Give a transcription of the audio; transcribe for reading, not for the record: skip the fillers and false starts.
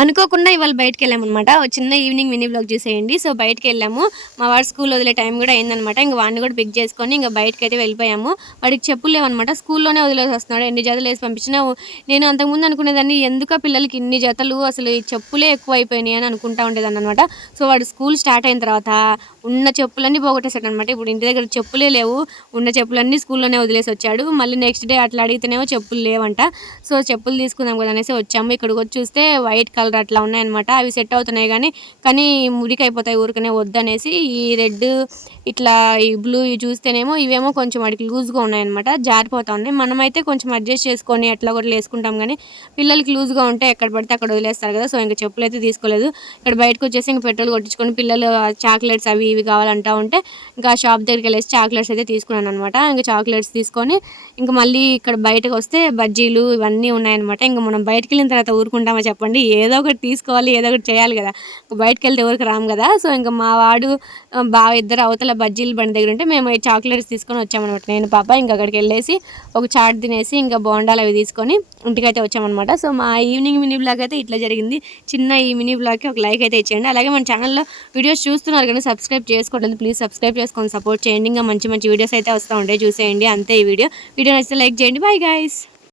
అనుకోకుండా ఇవాళ బయటికెళ్ళామనమాట. చిన్న ఈవినింగ్ మినీ వ్లాగ్ చూసేయండి. సో, బయటికెళ్ళాము. మా వాడు స్కూల్ వదిలే టైం గూడా అయిందనమాట. ఇంక వాడిని కూడా పిక్ చేసుకొని ఇంక బయటకైతే వెళ్ళిపోయాము. వాడికి చెప్పులు లేవనమాట. స్కూల్లోనే వదిలేసి వస్తున్నాడు. ఎన్ని జతలేసి పంపించినా నేను అంతకుముందు అనుకునేదాన్ని ఎందుకా పిల్లలకి ఇన్ని జతలు అసలు ఈ చెప్పులే ఎక్కువైపోయినాయి అని అనుకుంటా ఉండేదాన్ననమాట. సో, వాడు స్కూల్ స్టార్ట్ అయిన తర్వాత ఉన్న చెప్పులన్నీ పోగొట్టేసాడనమాట. ఇప్పుడు ఇంటి దగ్గర చెప్పులే లేవు. ఉన్న చెప్పులన్నీ స్కూల్లోనే వదిలేసి వచ్చాడు. మళ్ళీ నెక్స్ట్ డే అట్లా అడిగితేనేమో చెప్పులు లేవంట. సో, చెప్పులు తీసుకుందాం కదా అనేసి వచ్చాము. ఇక్కడికొచ్చి చూస్తే వైట్ కలర్ అట్లా ఉన్నాయన్నమాట. అవి సెట్ అవుతున్నాయి కానీ మురికైపోతాయి ఊరికనే వద్దనేసి ఈ రెడ్ ఇట్లా ఈ బ్లూ ఇవి చూస్తేనేమో ఇవేమో కొంచెం వాడికి లూజ్‌గా ఉన్నాయన్నమాట. జారిపోతా ఉన్నాయి. మనమైతే కొంచెం అడ్జస్ట్ చేసుకొని ఎట్లా గొట్లా వేసుకుంటాం గానీ పిల్లలకి లూజ్‌గా ఉంటే ఎక్కడ పడితే అక్కడ వదిలేస్తారు కదా! సో, ఇంక చెప్పులైతే తీసుకోలేదు. ఇక్కడ బయటకొచ్చేసి ఇంక పెట్రోల్ కొట్టించుకొని పిల్లలు చాక్లెట్స్ అవి ఇవి కావాలంటా ఉంటే ఇంకా షాప్ దగ్గరికెళ్ళేసి చాక్లెట్స్ అయితే తీసుకున్నానన్నమాట. ఇంక చాక్లెట్స్ తీసుకొని ఇంక మళ్ళీ ఇక్కడ బయటకొస్తే బజ్జీలు ఇవన్నీ ఉన్నాయన్నమాట. ఇంక మనం బయటికెళ్ళిన తర్వాత ఊరుకుంటామా చెప్పండి. ఏదో ఒకటి తీసుకోవాలి. ఏదో ఒకటి చేయాలి గదా! బయటికెళ్తే ఊరికి రాము గదా! సో, ఇంక మా వాడు బావ ఇద్దరు అవతల బజ్జీల బండి దగ్గర ఉంటే మేము ఈ చాక్లెట్స్ తీసుకొని వచ్చామనమాట. నేను పాప ఇంక అక్కడికెళ్ళేసి ఒక చాట్ తినేసి ఇంకా బోండాలు అవి తీసుకొని ఇంటికైతే వచ్చామనమాట. సో, మా ఈవినింగ్ మినీ వ్లాగ్ అయితే ఇట్లా జరిగింది. చిన్న ఈ మినీ వ్లాగ్‌కి ఒక లైక్ అయితే ఇచ్చేయండి. అలాగే మన ఛానల్‌లో వీడియోస్ చూస్తున్నారు కానీ సబ్స్క్రైబ్ చేసుకోవట్లేదు. ప్లీజ్ సబ్స్క్రైబ్ చేసుకొని సపోర్ట్ చేయండి. ఇంకా మంచి మంచి వీడియోస్ అయితే వస్తూ ఉంటాయి చూసేయండి. అంతే ఈ వీడియో. వీడియో నచ్చితే లైక్ చేయండి. Bye guys.